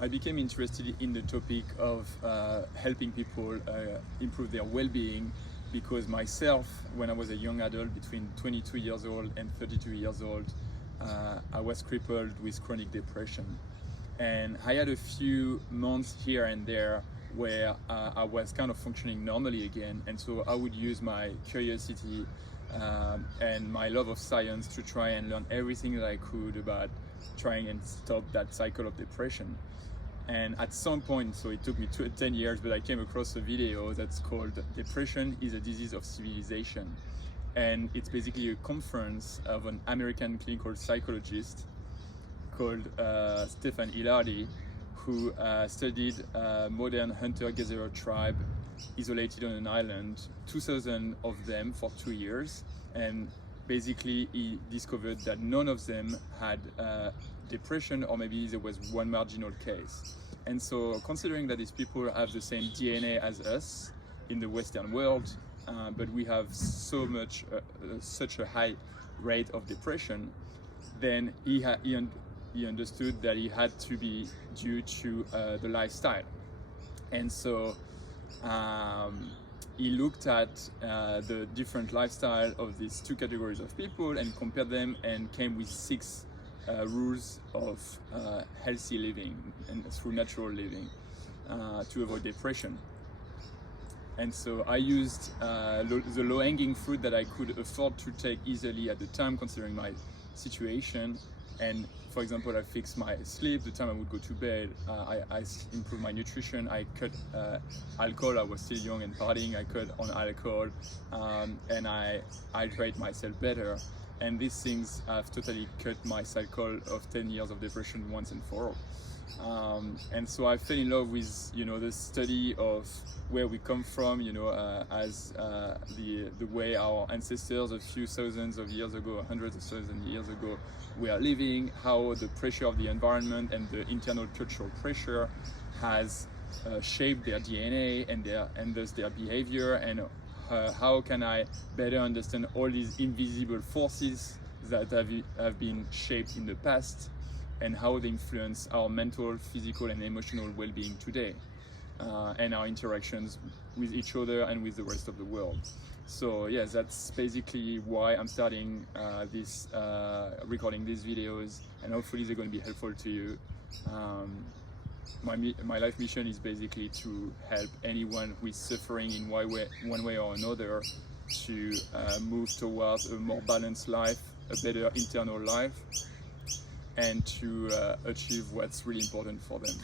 I became interested in the topic of helping people improve their well-being because myself, when I was a young adult between 22 years old and 32 years old, I was crippled with chronic depression. And I had a few months here and there where I was kind of functioning normally again, and so I would use my curiosity and my love of science to try and learn everything that I could about trying and stop that cycle of depression. And at some point, so it took me 10 years, but I came across a video that's called Depression is a Disease of Civilization. And it's basically a conference of an American clinical psychologist called Stephan Ilardi, who studied modern hunter-gatherer tribe isolated on an island, 2,000 of them for 2 years. And basically he discovered that none of them had depression, or maybe there was one marginal case. And so considering that these people have the same DNA as us in the Western world, but we have such a high rate of depression, then he understood that it had to be due to the lifestyle. And so he looked at the different lifestyle of these two categories of people and compared them, and came with 6 rules of healthy living and through natural living to avoid depression. And so I used the low-hanging fruit that I could afford to take easily at the time, considering my situation. And for example, I fixed my sleep, the time I would go to bed. I improved my nutrition. I cut alcohol. I was still young and partying. I cut on alcohol, and I hydrate myself better. And these things have totally cut my cycle of 10 years of depression once and for all. And so I fell in love with, the study of where we come from, as the way our ancestors a few thousands of years ago, hundreds of thousands of years ago, we are living, how the pressure of the environment and the internal cultural pressure has shaped their DNA and thus their behavior, and how can I better understand all these invisible forces that have been shaped in the past, and how they influence our mental, physical, and emotional well-being today, and our interactions with each other and with the rest of the world. So yes, that's basically why I'm starting recording these videos, and hopefully they're going to be helpful to you. My life mission is basically to help anyone who is suffering in one way or another to move towards a more balanced life, a better internal life, and to achieve what's really important for them.